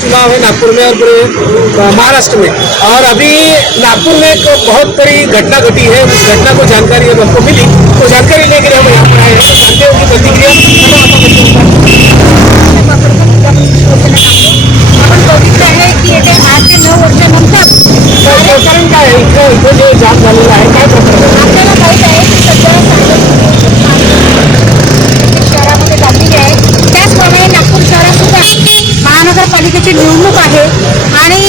चुनाव है नागपुर में और पूरे महाराष्ट्र में, और अभी नागपुर में एक बहुत बड़ी घटना घटी है। उस घटना को जानकारी अब हमको मिली, तो जानकारी लेकर हम यहाँ पर आए हैं। जानते हो की प्रतिक्रिया आपण बघितलं आहे की येत्या 8 ते 9 वर्षानंतर प्रकरण काय आहे इथं जे जाम झालेलं आहे, काय प्रकरण आपल्याला माहित आहे की सध्या शहरामध्ये झालेली आहे। त्याचप्रमाणे नागपूर शहरात सुद्धा महानगरपालिकेची निवडणूक आहे आणि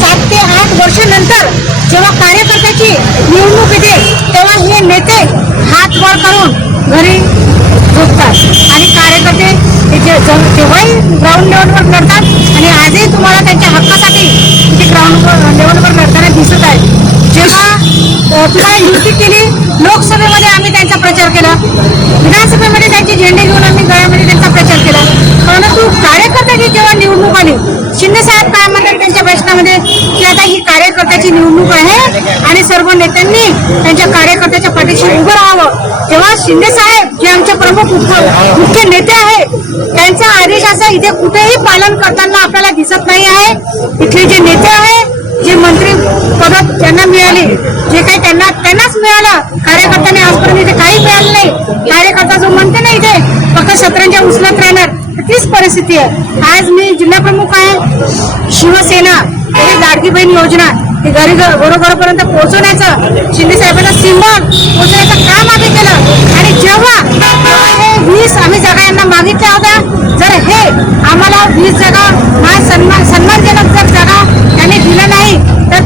7 ते 8 वर्षानंतर जेव्हा कार्यकर्त्याची निवडणूक येते तेव्हा हे नेते हात वर करून घरी झोपतात आणि कार्यकर्ते तेव्हाही ग्राउंड लेवलवर लढतात आणि आजही तुम्हाला त्यांच्या हक्कासाठी ते ग्राउंड लेवलवर लढताना दिसत आहे। जेव्हा तुम्हाला नियुक्ती केली लोकसभेमध्ये आम्ही त्यांचा प्रचार केला, विधानसभेमध्ये त्यांचे झेंडे घेऊन आम्ही गळ्यामध्ये त्यांचा प्रचार केला, परंतु कार्यकर्त्याची जेव्हा निवडणूक आली शिंदे साहेब काय म्हणतात त्यांच्या भाषणामध्ये की आता ही कार्यकर्त्याची निवडणूक आहे आणि सर्व नेत्यांनी त्यांच्या कार्यकर्त्याच्या पाठीशी उभं राहावं। तेव्हा शिंदे साहेब जे आमचे प्रमुख मुख्य नेते आहे त्यांचा आदेशाचं इथे कुठेही पालन करताना आपल्याला दिसत नाही आहे। इथले जे नेते आहे, जे मंत्री पद त्यांना मिळाले, जे काही त्यांनाच मिळालं, कार्यकर्त्यांनी आजपर्यंत इथे काही मिळालं नाही। कार्यकर्ता जो म्हणते ना इथे फक्त शतरंजा उचलत राहणार, तीच परिस्थिती आहे। आज मी जिल्हा प्रमुख आहे। शिवसेना लाडकी बहीण योजना हे घरोघरापर्यंत पोहोचवण्याचं शिंदे साहेबांना सिंबल पोहोचण्याचं काम आम्ही केलं आणि जेव्हा हे 20 आम्ही जागा यांना मागितल्या होत्या, जर हे आम्हाला 20 जागा सन्मानजनक जर जागा त्यांनी दिल्या नाही तर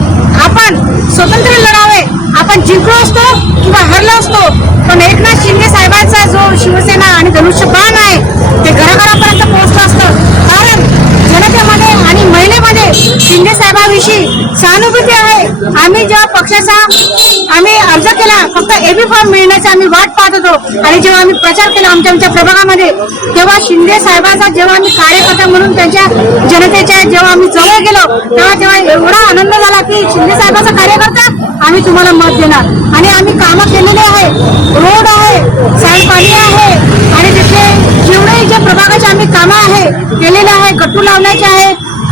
आपण स्वतंत्र लढावे, आपण जिंकलो असतो किंवा हरलो असतो, पण एकनाथ शिंदे साहेबांचा जो शिवसेना आणि धनुष्यबाण आहे ते घराघरापर्यंत पोहोचलं असतं। कारण जनतेमध्ये आणि महिलेमध्ये शिंदे साहेबांविषयी सहानुभूती आहे। आम्ही जेव्हा पक्षाचा आम्ही अर्ज केला, फक्त एबी फॉर्म मिळण्याची आम्ही वाट पाहत होतो आणि जेव्हा आम्ही प्रचार केला आमच्या प्रभागामध्ये तेव्हा शिंदे साहेबांचा जेव्हा आम्ही कार्यकर्ता म्हणून त्यांच्या जनतेच्या जेव्हा आम्ही जवळ गेलो तेव्हा एवढा आनंद झाला की शिंदे साहेबांचा कार्यकर्ता आम्ही तुम्हाला मत देणार आणि आम्ही कामं केलेले आहे, रोड आहे, सांडपाणी आहे आणि तिथले जेवढे जे प्रभागाचे आम्ही कामं आहे केलेले आहे, गट्टू लावण्याचे आहे,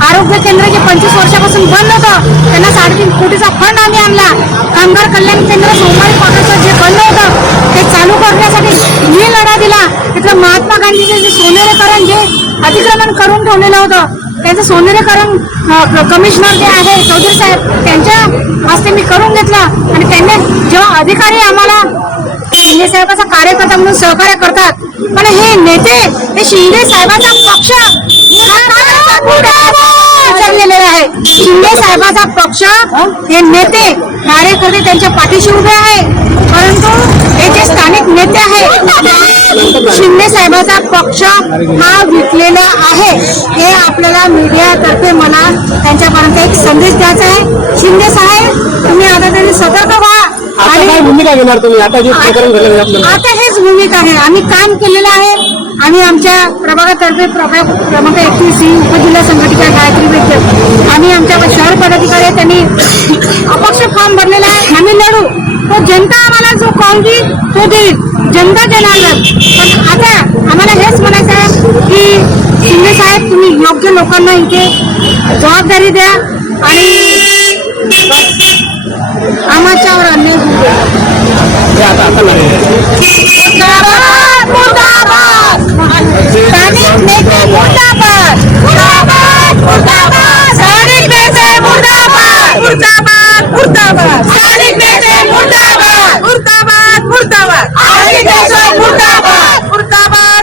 आरोग्य केंद्र जे 25 वर्षापासून बंद होतं त्यांना 3.5 कोटीचा फंड आम्ही आणला, कामगार कल्याण केंद्र सोमवारी क्वार्टरचं जे बंद होतं ते चालू करण्यासाठी मी लढा दिला। तिथलं महात्मा गांधीचे जे सोनेरेकरण जे अतिक्रमण करून ठेवलेलं होतं त्यांचं सोनेरेकरण कमिशनर जे आहे चौधरी साहेब त्यांच्या हस्ते मी करून घेतलं आणि त्यांनी जेव्हा अधिकारी आम्हाला शिंदे साहेबांचा कार्यकर्ता म्हणून सहकार्य करतात, पण हे नेते हे शिंदे साहेबांचा पक्ष विचारलेले आहे। शिंदे साहेबांचा पक्ष हे नेते कार्यकर्ते त्यांच्या पाठीशी उभे आहे, परंतु हे जे स्थानिक नेते आहेत शिंदे साहेबांचा पक्ष हा विकलेला आहे। हे आपल्याला मीडियातर्फे मला त्यांच्यापर्यंत एक संदेश द्यायचा आहे। शिंदे साहेब तुम्ही आता तरी सतर्क व्हा आणि भूमिका घेणार तुम्ही आता जे प्रकरण घडलं आता हेच भूमिका आहे। आम्ही काम केलेलं आहे, आम्ही आमच्या प्रभागातर्फे प्रभाग क्रमांक 31 उपजिल्हा संघटिका गायत्री वैद्य आम्ही आमच्या शहर पदाधिकारी त्यांनी अपक्ष फॉर्म भरलेला आहे। आम्ही लढू, तो जनता आम्हाला जो कॉल देईल तो देईल, जनता देणार। पण आता आम्हाला हेच म्हणायचं आहे की शिंदे साहेब तुम्ही योग्य लोकांना इथे जबाबदारी द्या आणि आम्हाच्यावर अन्याय मुर्दाबाद